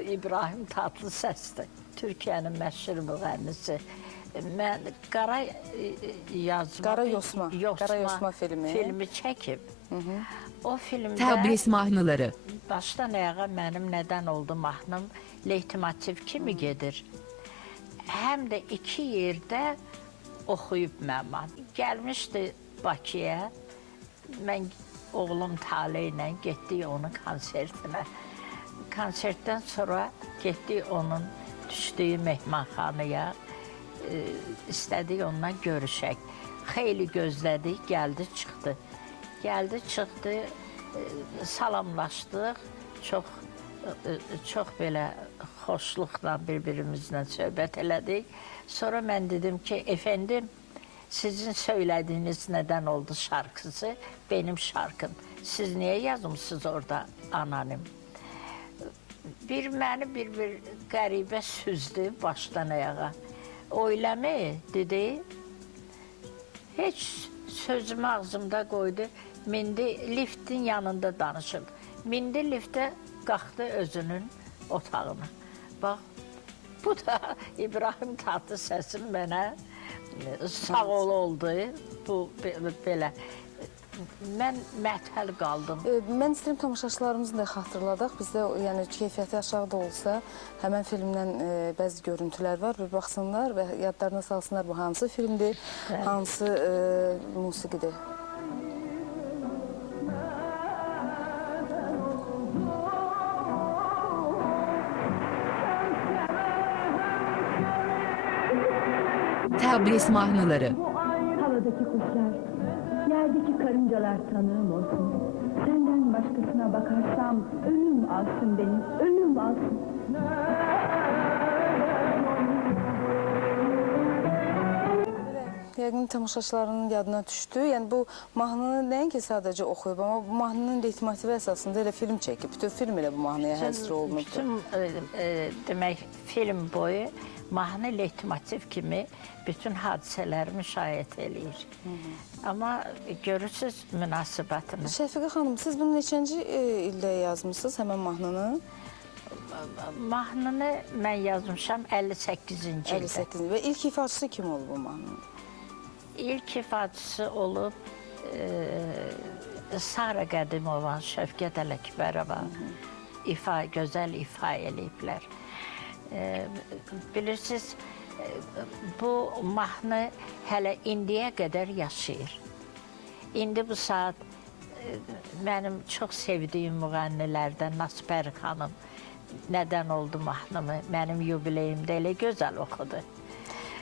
O İbrahim Tatlıses'dir. Türkiye'nin məşhur müğənnisi. Mən Qara Yosma filmi çəkib. O filmdə Təbriz mahnıları. başdan ayağa mənim nədən oldu mahnım leytmotiv kimi gedir. Həm də iki yerdə oxuyub mənim. Gəlmişdi Bakıya. Mən oğlum Tale ilə getdik onun konsertinə. Konsertdən sonra getdik onun düşdüyü mehmanxanaya. İstədik onunla görüşək. Xeyli gözlədik, gəldi, çıxdı. Gəldi, çıxdı, salamlaşdıq. Çox belə xoşluqla bir-birimizlə söhbət elədik. Sonra mən dedim ki, efendim, sizin söylədiyiniz nədən oldu şarkısı benim şarkım. Siz niyə yazmışsınız orada anonim? Məni bir qəribə süzdü başdan ayağa. O eləmi, dedi. Heç sözümü ağzımda qoydu. Mindi liftin yanında danışırdı. Mindi liftə qalxdı özünün otağına. Bax, bu da İbrahim Tatlıses'in mənə sağ ol oldu. Bu belə. Mən məthəl qaldım. Mən istəyirəm tamaşaçılarımızı da xatırladaq. Bizdə yəni keyfiyyəti aşağıda olsa, həmən filmdən bəzi görüntülər var. Bir baxsınlar və yadlarına salsınlar bu hansı filmdir, hansı musiqidir. Təbriz mahnıları. Havadaki kuşlar, yerdeki karıncalar tanığım olsun. Senden başkasına bakarsam ölüm alsın beni, ölüm alsın. Yəqin tamaşaçılarının yadına düşdü. Yəni bu mahnını nəinki sadəcə oxuyub, amma bu mahnının leytmotivi əsasında elə film çəkib. Bütün film elə bu mahnıya həsr olunubdur. Bütün demək film boyu mahnı leytmotiv kimi bütün hadisələri müşahidə eləyir. Amma görürsünüz münasibətini. Şəfiqə xanım, siz bunu neçənci ildə yazmışsınız həmən mahnını? Mahnını mən yazmışam 58-ci ildə. 58-ci və ilk ifaçısı kim olub bu mahnının? İlk ifaçısı olub Sara Qədimova, Şəfqət Ələkbərova gözəl ifa eləyiblər. Bilirsiniz, bu mahnı hələ indiyə qədər yaşayır. İndi bu saat mənim çox sevdiyim müğənnilərdən Nasipər xanım nədən oldu mahnımı mənim yubileyimdə elə gözəl oxudu.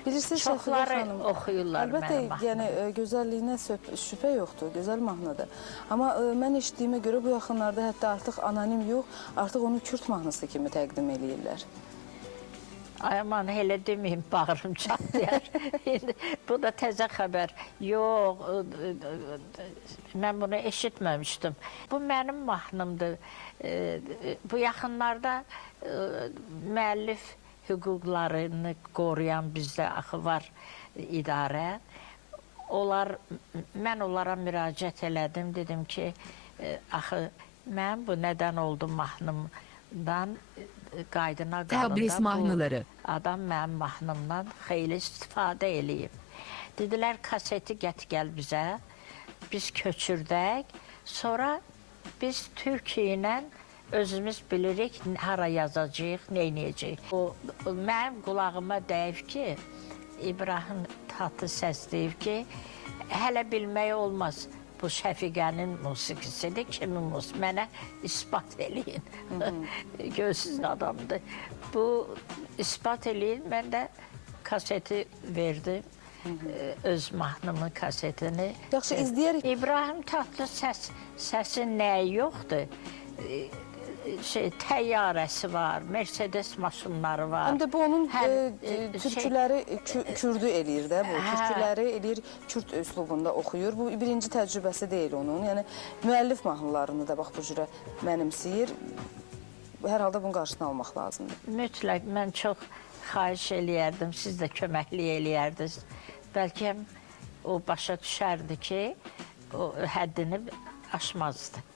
Bilirsiniz, Şəfiqə xanım, oxuyurlar mənim mahnımı. Yəni gözəlliyinə şübhə yoxdur, gözəl mahnıdır. Amma mən eşitdiyimə görə bu yaxınlarda hətta artıq anonim yox, artıq onu Kürd mahnısı kimi təqdim eləyirlər. Ay aman, elə deməyim, bağırım çatlayar. Bu da təzə xəbər. Yox, mən bunu eşitməmişdim. Bu mənim mahnımdır. Bu yaxınlarda müəllif hüquqlarını qoruyan bizdə axı var idarə. Mən onlara müraciət elədim, dedim ki, axı mən bu nədən oldu mahnımdan qaydına Təbriz mahnıları. Adam mənim mahnımdan xeyli istifadə eləyib. Dedilər, kaseti gəl bizə, biz köçürdək, sonra biz Türkiyə ilə özümüz bilirik, hara yazacağıq, neynəyəcəyik. Mənim qulağıma deyib ki, İbrahim Tatlıses deyib ki, hələ bilmək olmaz. Bu Şəfiqənin musiqisidir, kimin musiqisi? Mənə ispat eləyin. Gözsüz adamdır. Bu ispat eləyin, mən də kaseti verdim. Öz mahnımın kasetini. Yaxşı, izləyərik. İbrahim Tatlıses səsin nəyi yoxdur? Təyyarəsi var, Mercedes maşınları var. Həm də bu onun türküləri Kürdü eləyir də bu. Türküləri eləyir, Kürd üslubunda oxuyur. Bu birinci təcrübəsi deyil onun. Yəni müəllif mahnılarını da bax bu cürə mənimsəyir. Hər halda bunun qarşısını almaq lazımdır. Mütləq, mən çox xahiş eləyərdim, siz də köməklik eləyərdiniz. Bəlkə o başa düşərdi ki, o həddini aşmazdı.